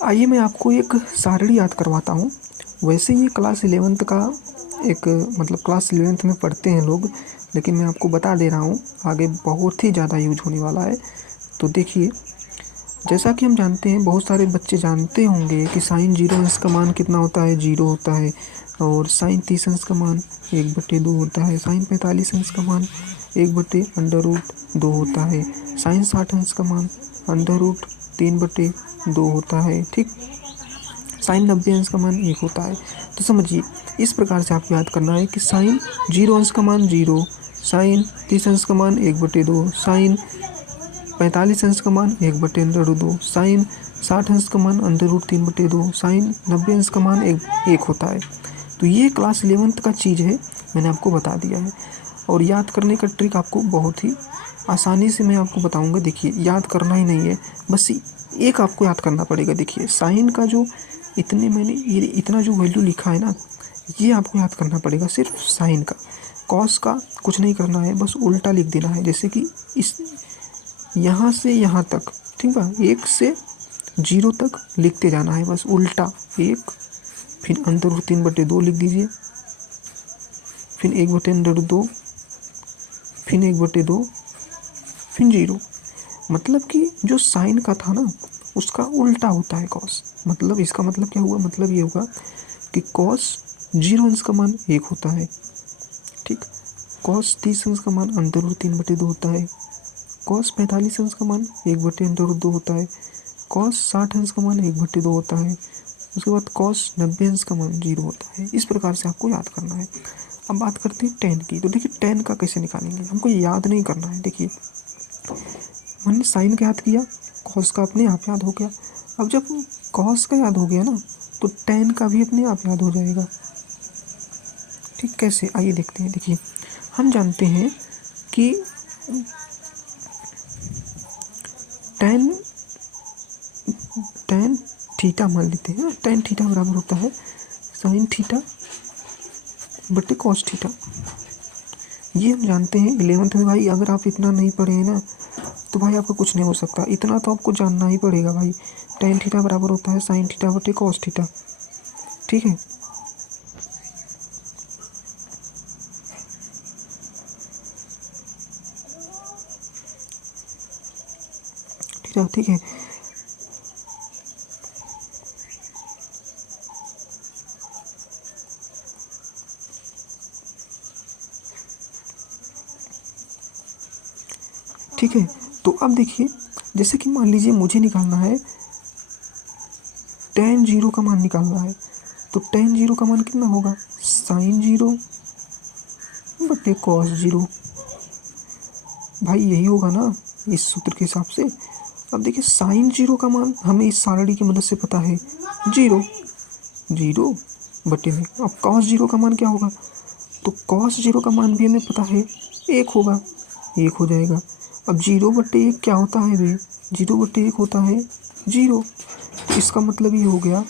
आइए मैं आपको एक सारणी याद करवाता हूँ। वैसे ये क्लास 11th का एक मतलब क्लास 11th में पढ़ते हैं लोग, लेकिन मैं आपको बता दे रहा हूँ आगे बहुत ही ज़्यादा यूज होने वाला है। तो देखिए, जैसा कि हम जानते हैं, बहुत सारे बच्चे जानते होंगे कि साइन 0 अंश का मान कितना होता है, 0 होता है। और साइन 30 अंश का मान 1/2 होता है। साइन 45 अंश का मान 1/√2 होता है। साइन 60 अंश का मान √3/2 होता है। ठीक, साइन 90 अंश का मान 1 होता है। तो समझिए, इस प्रकार से आपको याद करना है कि साइन 0 अंश का मान 0, साइन 30 अंश का मान 1/2, साइन 45 अंश का मान 1/√2, साइन 60 अंश का मान √3/2, साइन 90 अंश का मान 1 होता है। तो ये क्लास 11th का चीज़ है, मैंने आपको बता दिया है। और याद करने का ट्रिक आपको बहुत ही आसानी से मैं आपको बताऊंगा। देखिए, याद करना ही नहीं है, बस एक आपको याद करना पड़ेगा। देखिए, साइन का जो मैंने ये इतना जो वैल्यू लिखा है ना, ये आपको याद करना पड़ेगा, सिर्फ साइन का। कॉस का कुछ नहीं करना है, बस उल्टा लिख देना है। जैसे कि इस यहाँ से यहाँ तक, ठीक है, 1 से 0 तक लिखते जाना है, बस उल्टा। 1, फिर √3/2 लिख दीजिए, फिर 1/√2, फिर 1/2, फिर 0। मतलब कि जो साइन का था ना, उसका उल्टा होता है कॉस। मतलब इसका मतलब क्या हुआ, मतलब ये होगा कि कॉस 0 अंश का मान 1 होता है। ठीक, कॉस 30 अंश का मान √3/2 होता है। कॉस 45 अंश का मान 1/√2 होता है। कॉस 60 अंश का मान 1/2 होता है। उसके बाद कॉस 90 अंश का मान 0 होता है। इस प्रकार से आपको याद करना है। अब बात करते हैं टेन की। तो देखिए, टेन का कैसे निकालेंगे, हमको याद नहीं करना है। देखिए, मैंने साइन का याद किया, कॉस का अपने आप याद हो गया। अब जब कॉस का याद हो गया ना, तो टेन का भी अपने आप याद हो जाएगा। ठीक, कैसे, आइए देखते हैं। देखिए, हम जानते हैं कि टेन टेन थीटा मान लेते हैं। टेन थीटा बराबर होता है साइन थीटा बटे कॉस थीटा। ये हम जानते हैं 11th में। भाई अगर आप इतना नहीं पढ़े हैं ना, तो भाई आपका कुछ नहीं हो सकता। इतना तो आपको जानना ही पड़ेगा भाई। टेन थीटा बराबर होता है साइन थीटा बटे कॉस थीटा। ठीक है, ठीक है। ठीक है, तो अब देखिए, जैसे कि मान लीजिए मुझे निकालना है टेन 0 का मान निकालना है। तो टेन 0 का मान कितना होगा, साइन 0 बटे कॉस 0। भाई यही होगा ना इस सूत्र के हिसाब से। अब देखिए, साइन 0 का मान हमें इस सारणी की मदद से पता है, 0 0 बटे में। अब कॉस 0 का मान क्या होगा, तो कॉस 0 का मान भी हमें पता है, 1 होगा, 1 हो जाएगा। अब 0/1 क्या होता है वे, 0/1 होता है 0। तो इसका मतलब ये हो गया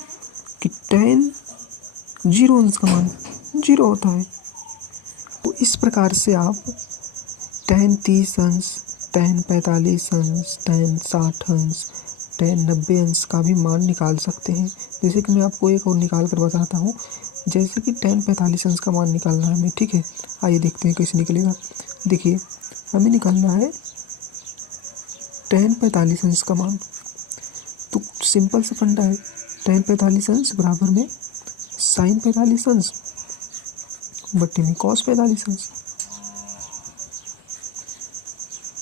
कि टेन 0 अंश का मान 0 होता है। तो इस प्रकार से आप टेन 30 अंश, टेन 45 अंश, टेन 60 अंश, टेन 90 अंश का भी मान निकाल सकते हैं। जैसे कि मैं आपको एक और निकाल कर बताता हूँ। जैसे कि टेन 45 अंश का मान निकालना है हमें। ठीक है, आइए देखते हैं कैसे निकलेगा। देखिए, हमें निकालना है टेन 45 अंश का मान। तो सिंपल सा फंडा है, टेन 45 अंश बराबर में साइन 45 अंश बटे में कॉस 45 अंश।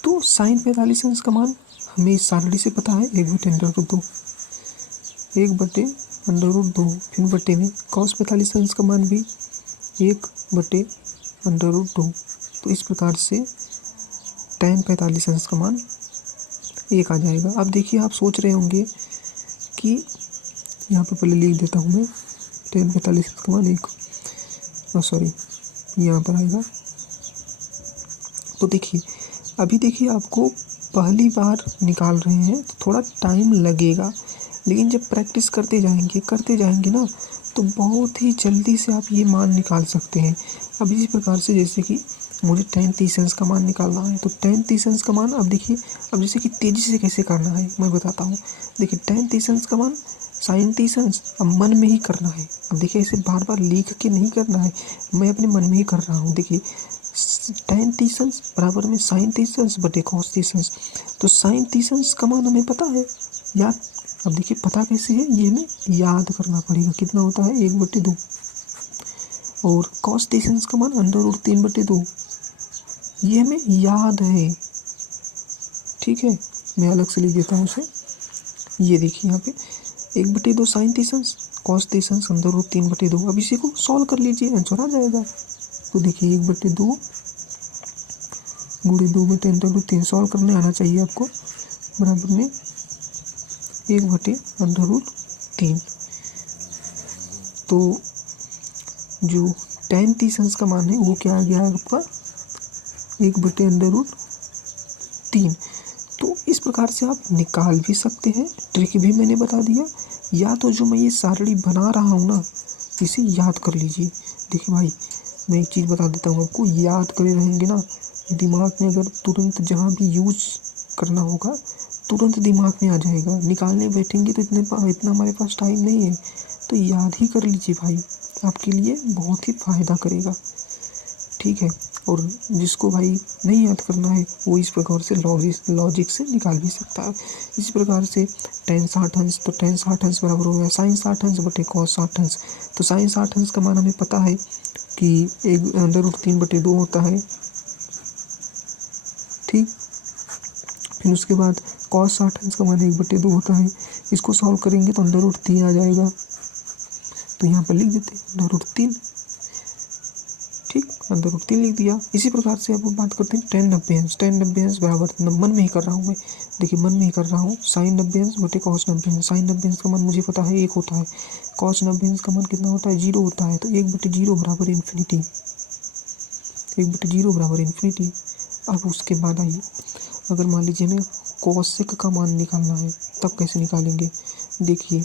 तो साइन 45 अंश का मान हमें इस सारणी से पता है, 1/√2, 1/√2, फिर बटे में कॉस 45 अंश का मान भी 1/√2। तो इस प्रकार से टेन 45 अंश का मान 1 आ जाएगा। अब देखिए, आप सोच रहे होंगे कि यहाँ पर पहले लिख देता हूँ मैं, टेन 45 अंश का मान 1, सॉरी, यहाँ पर आएगा। तो देखिए, अभी देखिए, आपको पहली बार निकाल रहे हैं तो थोड़ा टाइम लगेगा, लेकिन जब प्रैक्टिस करते जाएंगे ना, तो बहुत ही जल्दी से आप ये मान निकाल सकते हैं। अब इसी प्रकार से, जैसे कि मुझे टेन 30 अंश का मान निकालना है, तो टेन 30 अंश का मान, अब देखिए, अब जैसे कि तेज़ी से कैसे करना है मैं बताता हूँ। देखिए, टेन 30 अंश का मान साइन 30 अंश। अब मन में ही करना है। अब देखिए इसे बार बार लिख के नहीं करना है, मैं अपने मन में ही कर रहा हूँ। देखिए tan 30 अंश बराबर में साइन 30 अंश बटे cos 30 अंश। तो साइन 30 अंश का मान हमें पता है याद। अब देखिए पता कैसे है, ये हमें याद करना पड़ेगा। कितना होता है 1/2, और cos 30 अंश का मान √3/2, ये हमें याद है। ठीक है, मैं अलग से लिख देता हूँ उसे। ये देखिए यहाँ पे 1/2 साइन 30 अंश cos 30 अंश √3/2। अब इसी को सॉल्व कर लीजिए, आंसर आ जाएगा। तो देखिए 1/2 गुणे 2/√3 सॉल्व करने आना चाहिए आपको, बराबर में 1/√3। तो जो tan 30 अंश का मान है वो क्या आ गया आपका 1/√3। तो इस प्रकार से आप निकाल भी सकते हैं, ट्रिक भी मैंने बता दिया। या तो जो मैं ये सारणी बना रहा हूँ ना, इसे याद कर लीजिए। देखिए भाई मैं एक चीज़ बता देता हूँ आपको, याद करे रहेंगे ना, दिमाग में अगर तुरंत जहाँ भी यूज करना होगा तुरंत दिमाग में आ जाएगा। निकालने बैठेंगे तो इतना हमारे पास टाइम नहीं है, तो याद ही कर लीजिए भाई, आपके लिए बहुत ही फ़ायदा करेगा। ठीक है, और जिसको भाई नहीं याद करना है वो इस प्रकार से लॉजिक से निकाल भी सकता है। इसी प्रकार से tan 60 अंश, तो tan 60 अंश बराबर हो गया साइन 60 अंश बटे cos 60 अंश। तो साइन 60 अंश का मान हमें पता है कि 1/3/2 होता है। ठीक, फिर उसके बाद cos 60 अंश का मान 1/2 होता है। इसको सॉल्व करेंगे तो √3 आ जाएगा, तो यहाँ पर लिख देते हैं √3। ठीक, √3 लिख दिया। इसी प्रकार से अब बात करते हैं tan 90 अंश। tan 90 अंश बराबर, मन में ही कर रहा हूँ मैं, देखिए मन में ही कर रहा हूँ, साइन 90 अंश बटे cos 90 अंश। साइन 90 अंश का मान मुझे पता है 1 होता है, cos 90 अंश का मान कितना होता है 0 होता है। तो 1/0 बराबर इन्फिनिटी, 1/0 बराबर इन्फिनिटी। अब उसके बाद आइए, अगर मान लीजिए हमें कोसेक का मान निकालना है तब कैसे निकालेंगे। देखिए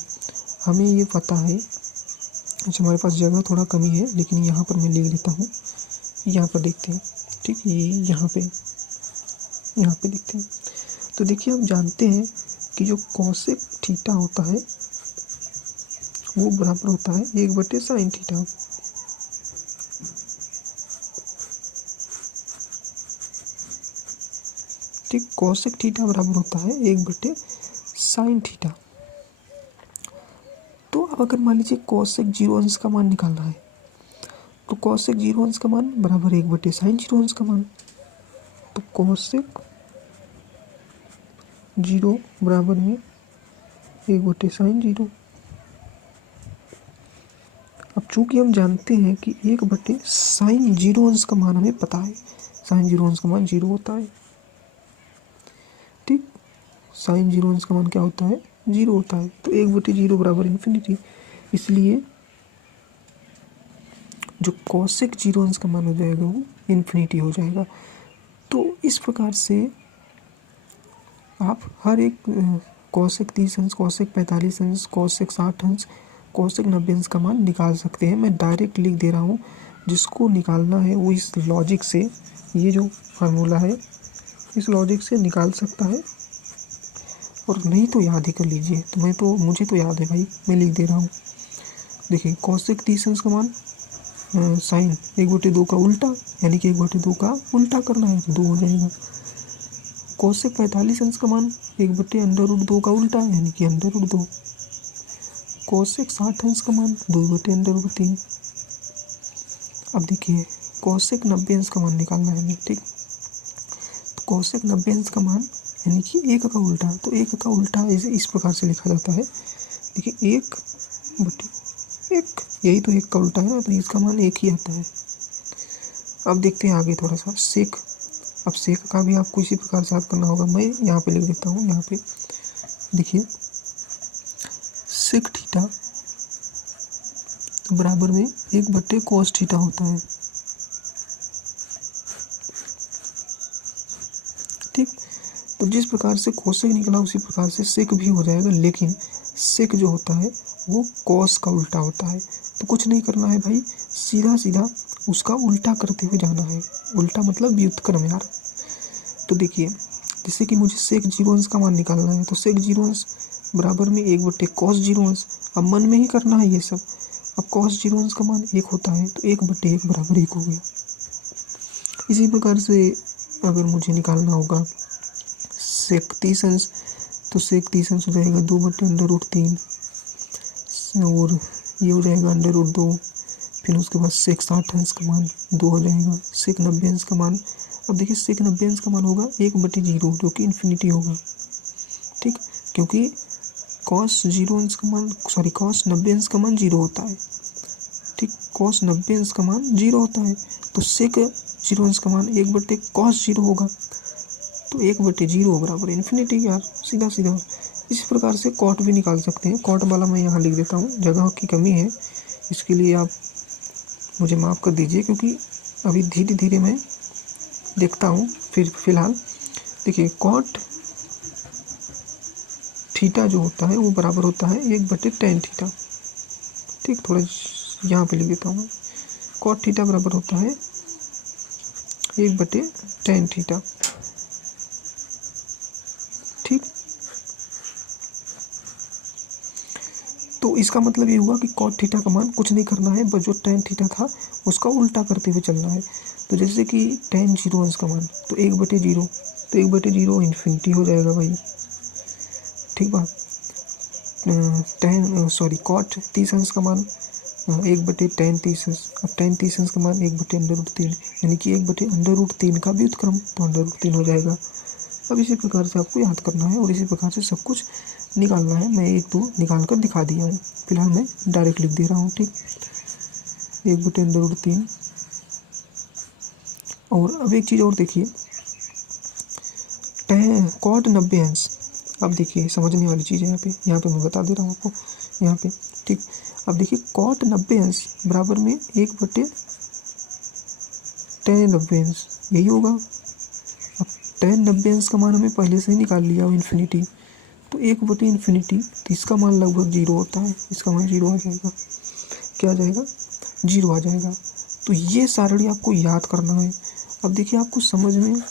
हमें ये पता है, अच्छा हमारे पास जगह थोड़ा कमी है लेकिन यहाँ पर मैं लिख लेता हूँ, यहाँ पर देखते हैं। ठीक, ये यहाँ पे देखते हैं। तो देखिए हम जानते हैं कि जो कोसेक थीटा होता है वो बराबर होता है 1/sin थीटा। ठीक, कोसेक थीटा बराबर होता है 1/sin थीटा। तो अब अगर मान लीजिए कोसेक 0 अंश का मान निकालना है, तो कोसेक 0 अंश का मान बराबर 1/sin 0 अंश का मान। तो कोसेक 0 बराबर में 1/sin 0। अब चूंकि हम जानते हैं कि 1/sin 0 अंश का मान हमें पता है, sin 0 अंश का मान 0 होता है। ठीक, sin 0 अंश का मान क्या होता है 0 होता है। तो 1/0 बराबर इन्फिनिटी, इसलिए जो कोसेक 0 अंश का मान हो जाएगा वो इन्फिनिटी हो जाएगा। तो इस प्रकार से आप हर एक कोसेक 30 अंश, कोसेक 45 अंश, कोसेक 60 अंश, कोसेक 90 अंश का मान निकाल सकते हैं। मैं डायरेक्ट लिख दे रहा हूँ, जिसको निकालना है वो इस लॉजिक से, ये जो फार्मूला है इस लॉजिक से निकाल सकता है, और नहीं तो याद ही कर लीजिए। तो मुझे तो याद है भाई, मैं लिख दे रहा हूँ। देखिए कोसेक 30 अंश का मान साइन 1/2 का उल्टा, यानी कि 1/2 का उल्टा करना है तो 2 हो जाएगा। कोसेक 45 अंश का मान 1/√2 का उल्टा, यानी कि √2। कोसेक 60 अंश का मान 2/√3। अब देखिए कोसेक 90 अंश का मान निकालना है हमें। ठीक, तो कोसेक 90 अंश का मान यानी कि 1 का उल्टा, तो 1 का उल्टा इस प्रकार से लिखा जाता है। देखिए 1/1, यही तो 1 का उल्टा है ना, तो इसका मान 1 ही आता है। अब देखते हैं आगे थोड़ा सा सेक। अब सेक का भी आपको इसी प्रकार से याद करना होगा, मैं यहाँ पे लिख देता हूँ। यहाँ पे देखिए सेक थीटा बराबर में 1/cos थीटा होता है। ठीक, तो जिस प्रकार से कोसेक निकला उसी प्रकार से सेक भी हो जाएगा, लेकिन सेक जो होता है वो कॉस का उल्टा होता है। तो कुछ नहीं करना है भाई, सीधा सीधा उसका उल्टा करते हुए जाना है। उल्टा मतलब व्युत्क्रम यार। तो देखिए जैसे कि मुझे सेक 0 अंश का मान निकालना है, तो सेक 0 अंश बराबर में 1/, कॉस 0 अंश। अब मन में ही करना है ये सब। अब कॉस 0 अंश का मान 1 होता है, तो 1/1 बराबर 1 हो गया। इसी प्रकार से अगर मुझे निकालना होगा सेक 30 अंश, तो सेक 30 अंश हो जाएगा 2/√3, और ये हो जाएगा √2। फिर उसके बाद सेक 60 अंश का मान 2 हो जाएगा। सेक 90 अंश का मान, अब देखिए सेक 90 अंश का मान होगा 1/0, जो कि इन्फिनिटी होगा। ठीक, क्योंकि कॉस 0 अंश का मान, सॉरी कॉस 90 अंश का मान 0 होता है। ठीक, कॉस 90 अंश का मान 0 होता है, तो सेक 0 अंश का मान 1/cos 0 होगा। तो 1/0 बराबर इन्फिनिटी यार, सीधा सीधा। इसी प्रकार से कॉट भी निकाल सकते हैं। कॉट वाला मैं यहाँ लिख देता हूँ, जगह की कमी है, इसके लिए आप मुझे माफ़ कर दीजिए, क्योंकि अभी धीरे धीरे मैं देखता हूँ। फिर फिलहाल देखिए, कॉट थीटा जो होता है वो बराबर होता है 1/tan थीटा। ठीक, थोड़ा यहाँ पे लिख देता हूँ। कॉट थीटा बराबर होता है 1/tan थीटा। ठीक, तो इसका मतलब ये हुआ कि कॉट थीटा का मान कुछ नहीं करना है, बस जो tan थीटा था उसका उल्टा करते हुए चलना है। तो जैसे कि tan 0 अंश का मान, तो 1/0, तो 1/0 इन्फिनिटी हो जाएगा भाई। ठीक बात। कॉट 30 अंश का मान 1/tan 30 अंश। अब tan 30 अंश का मान 1/√3, यानी कि 1/√3 का व्युत्क्रम, तो √3 हो जाएगा। अब इसी प्रकार से आपको याद करना है और इसी प्रकार से सब कुछ निकालना है। मैं 1-2 निकाल कर दिखा दिया हूँ, फिलहाल मैं डायरेक्ट लिख दे रहा हूँ। ठीक, 1/√3। और अब एक चीज़ और देखिए, कॉट 90 अंश। अब देखिए समझने वाली चीज़ है यहाँ पे मैं बता दे रहा हूँ आपको यहाँ पे। ठीक, अब देखिए कॉट 90 अंश बराबर में 1/tan 90 अंश, यही होगा। अब tan 90 अंश का मान हमें पहले से ही निकाल लिया और इन्फिनिटी, तो 1/∞, तो इसका मान लगभग 0 होता है। इसका मान 0 आ जाएगा। क्या आ जाएगा? 0 आ जाएगा। तो ये सारणी आपको याद करना है। अब देखिए आपको समझ में